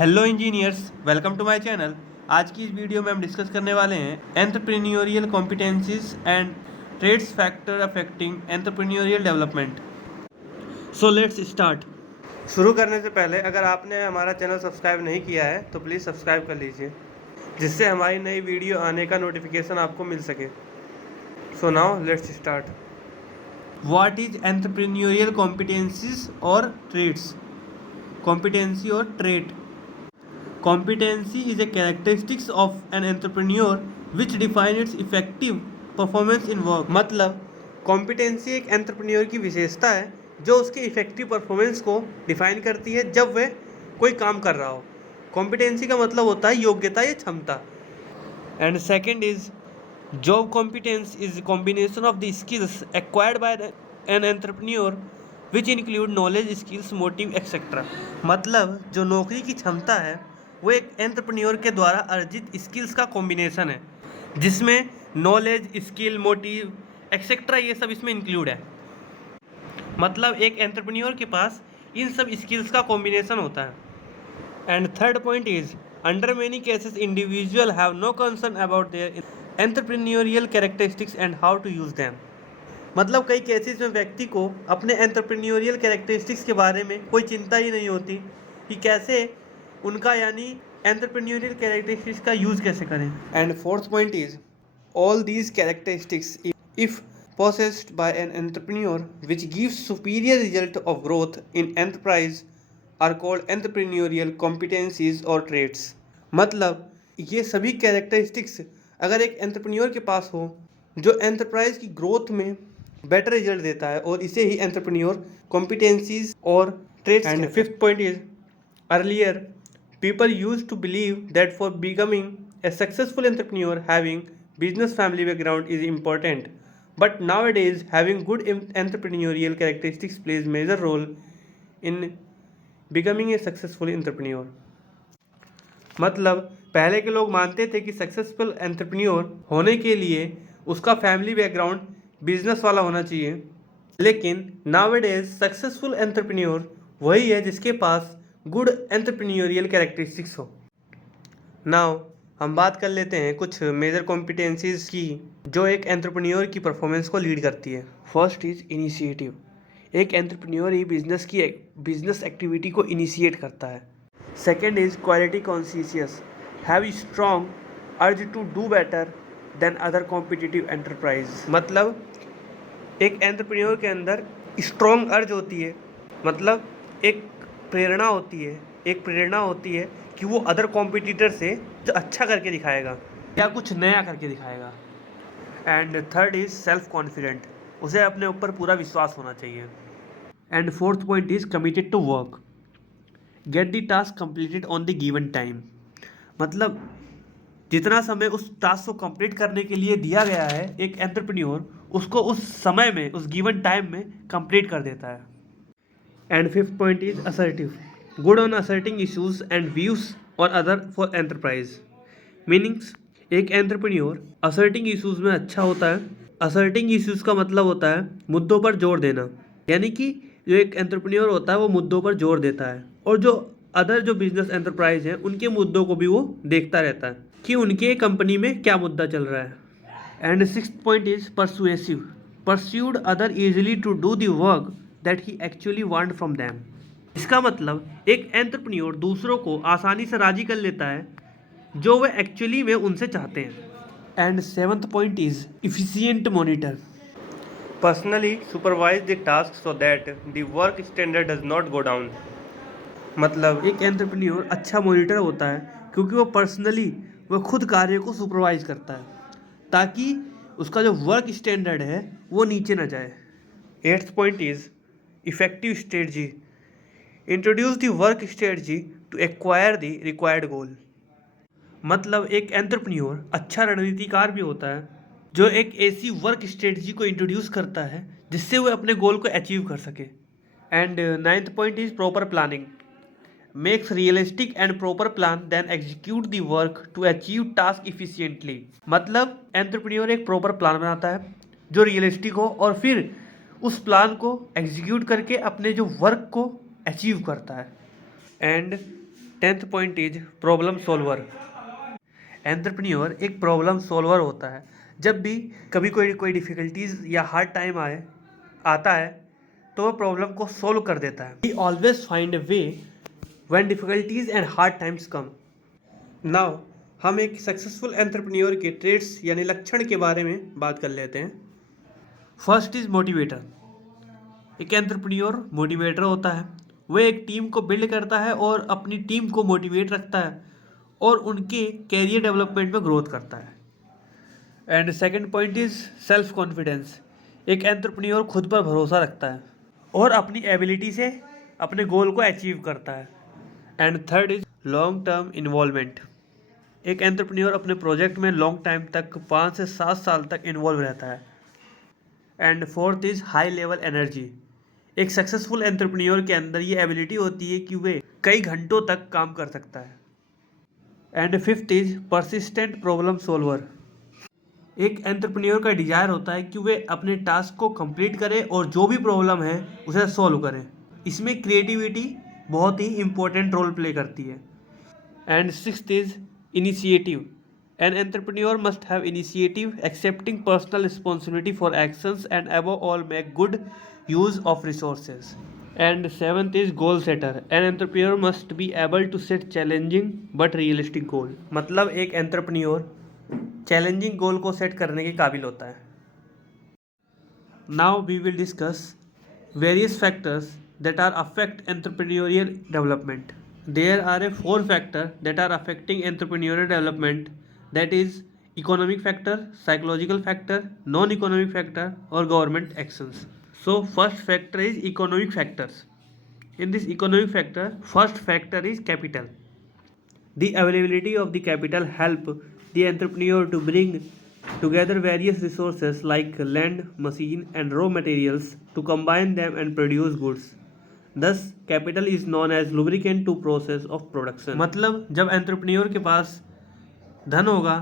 Hello engineers, welcome to my channel. आज की इस वीडियो में हम डिस्कस करने वाले हैं entrepreneurial competencies and traits factor affecting entrepreneurial development. So let's start. शुरू करने से पहले अगर आपने हमारा चैनल सब्सक्राइब नहीं किया है तो प्लीज़ सब्सक्राइब कर लीजिए, जिससे हमारी नई वीडियो आने का नोटिफिकेशन आपको मिल सके। So now let's start. What is entrepreneurial competencies और ट्रेड्स? कॉम्पिटेंसी और trade. Competency is a characteristics of an entrepreneur which define its effective performance in work। मतलब कॉम्पिटेंसी एक एंटरप्रेन्योर की विशेषता है जो उसके इफेक्टिव परफॉर्मेंस को डिफाइन करती है जब वह कोई काम कर रहा हो। कॉम्पिटेंसी का मतलब होता है योग्यता या क्षमता। And second is job competence is combination of the skills acquired by an entrepreneur which include knowledge, skills, motive etcetera. मतलब जो नौकरी की क्षमता है वो एक एंटरप्रेन्योर के द्वारा अर्जित स्किल्स का कॉम्बिनेशन है, जिसमें नॉलेज, स्किल, मोटिव एक्सेट्रा ये सब इसमें इंक्लूड है। मतलब एक एंटरप्रेन्योर के पास इन सब स्किल्स का कॉम्बिनेशन होता है। And third point is under many cases individual have no concern about their entrepreneurial characteristics and how to use them. मतलब कई केसेस में व्यक्ति को अपने एंटरप्रेन्योरियल कैरेक्टरिस्टिक्स के बारे में कोई चिंता ही नहीं होती कि कैसे उनका यानी एंटरप्रेन्योरियल कैरेक्टरिस्टिक्स का यूज़ कैसे करें। And fourth point is all these characteristics if possessed by an entrepreneur which gives superior result of growth in enterprise are called entrepreneurial competencies or traits। मतलब ये सभी कैरेक्टरिस्टिक्स अगर एक एंटरप्रेन्योर के पास हो जो एंटरप्राइज की ग्रोथ में बेटर रिजल्ट देता है, और इसे ही एंटरप्रेन्योर कॉम्पिटेंसीज और traits. And fifth point is earlier people used to believe that for becoming a successful entrepreneur, having business family background is important. But nowadays, having good entrepreneurial characteristics plays major role in becoming a successful entrepreneur। मतलब पहले के लोग मानते थे कि successful entrepreneur होने के लिए उसका फैमिली बैकग्राउंड बिजनेस वाला होना चाहिए, लेकिन नाउअडेज सक्सेसफुल एंटरप्रेन्योर वही है जिसके पास गुड एंटरप्रेन्योरियल कैरेक्टरिस्टिक्स हो। नाउ हम बात कर लेते हैं कुछ मेजर कॉम्पिटेंसीज की जो एक एंटरप्रेन्योर की परफॉर्मेंस को लीड करती है। First is initiative. एक एंटरप्रेन्योर ही बिजनेस एक्टिविटी को इनिशिएट करता है। Second is quality conscious, have strong urge to do better than other competitive enterprise. मतलब एक एंटरप्रेन्योर के अंदर स्ट्रॉन्ग अर्ज होती है, मतलब एक प्रेरणा होती है कि वो अदर कॉम्पिटिटर से जो अच्छा करके दिखाएगा या कुछ नया करके दिखाएगा। And third is self confident, उसे अपने ऊपर पूरा विश्वास होना चाहिए। And fourth point is committed to work, get the task completed on the given time. मतलब जितना समय उस टास्क को कंप्लीट करने के लिए दिया गया है, एक एंटरप्रेन्योर उसको उस समय में, उस गिवन टाइम में कंप्लीट कर देता है। And fifth point is assertive, good on asserting issues and views और अदर फॉर एंटरप्राइज। मीनिंग्स एक एंटरप्रेन्योर असर्टिंग इश्यूज में अच्छा होता है। असर्टिंग इश्यूज का मतलब होता है मुद्दों पर जोर देना, यानी कि जो एक एंटरप्रेन्योर होता है वो मुद्दों पर जोर देता है, और जो अदर जो बिजनेस एंटरप्राइज हैं उनके मुद्दों को भी वो देखता रहता है कि उनके कंपनी में क्या मुद्दा चल रहा है। And sixth point is persuasive, persuade other easily to do the work that he actually want from them. इसका मतलब एक एंटरप्रेन्योर दूसरों को आसानी से राजी कर लेता है जो वे एक्चुअली में उनसे चाहते हैं। And seventh point is efficient monitor, personally supervise the task so that the work standard does not go down. मतलब एक एंटरप्रेन्योर अच्छा मॉनिटर होता है क्योंकि वो पर्सनली वह खुद कार्य को सुपरवाइज करता है ताकि उसका जो वर्क स्टैंडर्ड है वो नीचे ना जाए। Eighth point is effective strategy, introduce the work strategy to acquire the required goal. मतलब एक एंटरप्रेन्योर अच्छा रणनीतिकार भी होता है जो एक ऐसी वर्क स्ट्रेटजी को इंट्रोड्यूस करता है जिससे वो अपने गोल को अचीव कर सके। And ninth point is proper planning, makes realistic and proper plan then execute the work to achieve task efficiently. मतलब एंटरप्रेन्योर एक प्रॉपर प्लान बनाता है जो रियलिस्टिक हो और फिर उस प्लान को एग्जीक्यूट करके अपने जो वर्क को अचीव करता है। And 10th point is problem solver. Entrepreneur एक प्रॉब्लम सॉल्वर होता है। जब भी कभी कोई डिफिकल्टीज या हार्ड टाइम आता है तो वो प्रॉब्लम को सॉल्व कर देता है। ही always find a way when difficulties and hard times come. Now हम एक सक्सेसफुल एंटरप्रेन्योर के ट्रेड्स यानी लक्षण के बारे में बात कर लेते हैं। First is motivator. एक एंटरप्रेन्योर मोटिवेटर होता है। वह एक टीम को बिल्ड करता है और अपनी टीम को मोटिवेट रखता है और उनके कैरियर डेवलपमेंट में ग्रोथ करता है। And second point is self confidence. एक एंटरप्रेन्योर खुद पर भरोसा रखता है और अपनी एबिलिटी से अपने गोल को अचीव करता है। And third is long term involvement. एक एंटरप्रेन्योर अपने प्रोजेक्ट में लॉन्ग टाइम तक 5 से 7 साल तक इन्वॉल्व रहता है। And fourth is high level energy. एक सक्सेसफुल एंटरप्रेन्योर के अंदर ये एबिलिटी होती है कि वे कई घंटों तक काम कर सकता है। And fifth is persistent problem solver. एक एंटरप्रेन्योर का डिजायर होता है कि वे अपने टास्क को कंप्लीट करें और जो भी प्रॉब्लम है उसे सॉल्व करें। इसमें क्रिएटिविटी बहुत ही इंपॉर्टेंट रोल प्ले करती है। And sixth is initiative. An entrepreneur must have initiative, accepting personal responsibility for actions and above all make good use of resources. And seventh is goal setter. An entrepreneur must be able to set challenging but realistic goal. मतलब एक entrepreneur challenging गोल को set करने के काबिल होता है। Now we will discuss various factors that are affect entrepreneurial development. There are 4 factors that are affecting entrepreneurial development, that is economic factor, psychological factor, non-economic factor or government actions. So first factor is economic factors. In this economic factor, first factor is capital. The availability of the capital help the entrepreneur to bring together various resources like land, machine and raw materials to combine them and produce goods. Thus capital is known as lubricant to process of production. मतलब जब entrepreneur के पास धन होगा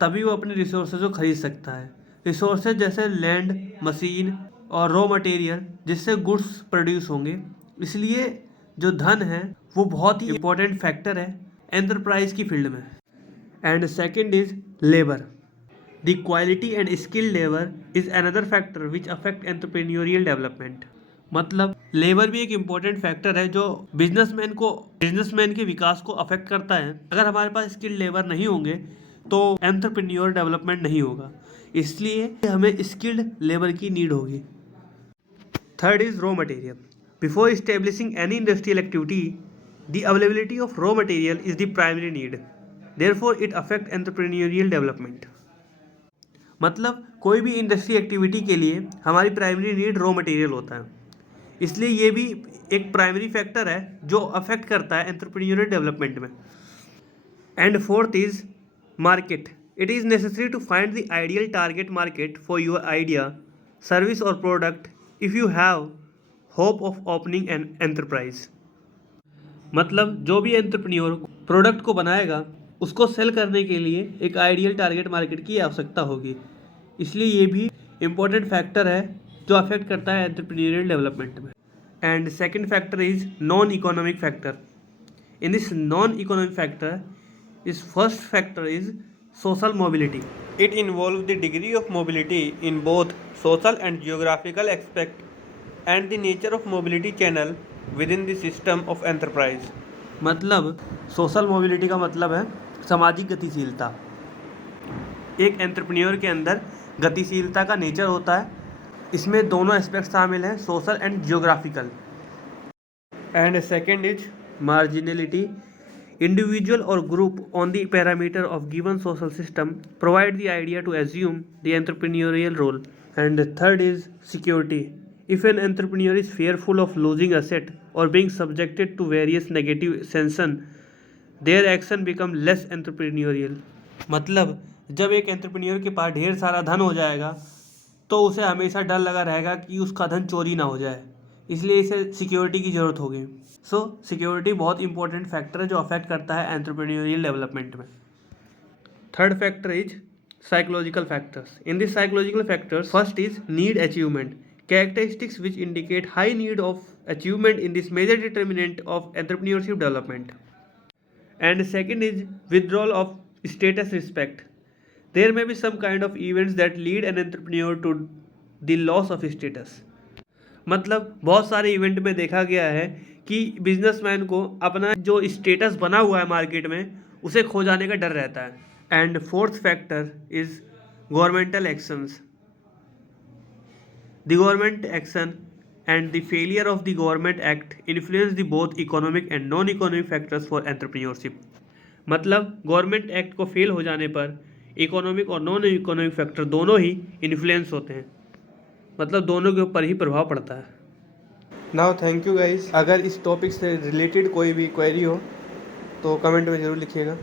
तभी वो अपने resources को खरीद सकता है। रिसोर्सेज जैसे लैंड, मशीन और रॉ मटेरियल जिससे गुड्स प्रोड्यूस होंगे। इसलिए जो धन है वो बहुत ही इंपॉर्टेंट फैक्टर है एंटरप्राइज की फील्ड में। And second is labour. The quality and skill labour is another factor which affect entrepreneurial development. मतलब लेबर भी एक इम्पॉर्टेंट फैक्टर है जो बिजनेसमैन के विकास को अफेक्ट करता है। अगर हमारे पास स्किल्ड लेबर नहीं होंगे तो एंटरप्रेन्योर डेवलपमेंट नहीं होगा, इसलिए हमें स्किल्ड लेबर की नीड होगी। Third is raw material. Before establishing any industrial activity the availability of raw material is the primary need, therefore it affect entrepreneurial development. मतलब कोई भी इंडस्ट्री एक्टिविटी के लिए हमारी प्राइमरी नीड रॉ मटेरियल होता है, इसलिए ये भी एक प्राइमरी फैक्टर है जो अफेक्ट करता है एंटरप्रेन्योरियल डेवलपमेंट में। And fourth is market. It is necessary to find the ideal target market for your idea, service और product if you have hope of opening an enterprise. मतलब जो भी entrepreneur product को बनाएगा उसको सेल करने के लिए एक आइडियल टारगेट मार्केट की आवश्यकता होगी, इसलिए ये भी इम्पोर्टेंट फैक्टर है जो अफेक्ट करता है एंटरप्रेन्योरियल डेवलपमेंट में। And second factor is non economic factor. In this non economic factor is first factor is social mobility. It involves the degree of mobility in both social and geographical aspect and the nature of mobility channel within the system of enterprise. मतलब social mobility का मतलब है सामाजिक गतिशीलता। एक entrepreneur के अंदर गतिशीलता का नेचर होता है, इसमें दोनों एस्पेक्ट शामिल हैं, social and geographical. And second is marginality. Individual or group on the parameter of given social system provide the idea to assume the entrepreneurial role. And the third is security. If an entrepreneur is fearful of losing asset or being subjected to various negative sanction, their action become less entrepreneurial. मतलब जब एक entrepreneur के पास ढेर सारा धन हो जाएगा तो उसे हमेशा डर लगा रहेगा कि उसका धन चोरी ना हो जाए, इसलिए इसे सिक्योरिटी की ज़रूरत होगी। सो सिक्योरिटी बहुत इंपॉर्टेंट फैक्टर है जो अफेक्ट करता है एंटरप्रेन्योरियल डेवलपमेंट में। Third factor is psychological factors. In this psychological factors first is need achievement. Characteristics which indicate high need of achievement in this major determinant of entrepreneurship development. And second is withdrawal of status respect. There may be some kind of events that lead an entrepreneur to the loss of status. मतलब बहुत सारे event में देखा गया है कि businessman को अपना जो स्टेटस बना हुआ है मार्केट में उसे खो जाने का डर रहता है। And fourth factor is governmental actions. The government action and the failure of the government act influence the both economic and non economic factors for entrepreneurship। मतलब गवर्नमेंट एक्ट को फेल हो जाने पर इकोनॉमिक और नॉन इकोनॉमिक फैक्टर दोनों ही influence होते हैं, मतलब दोनों के ऊपर ही प्रभाव पड़ता है। Now thank you guys. अगर इस टॉपिक से रिलेटेड कोई भी क्वेरी हो तो कमेंट में ज़रूर लिखिएगा।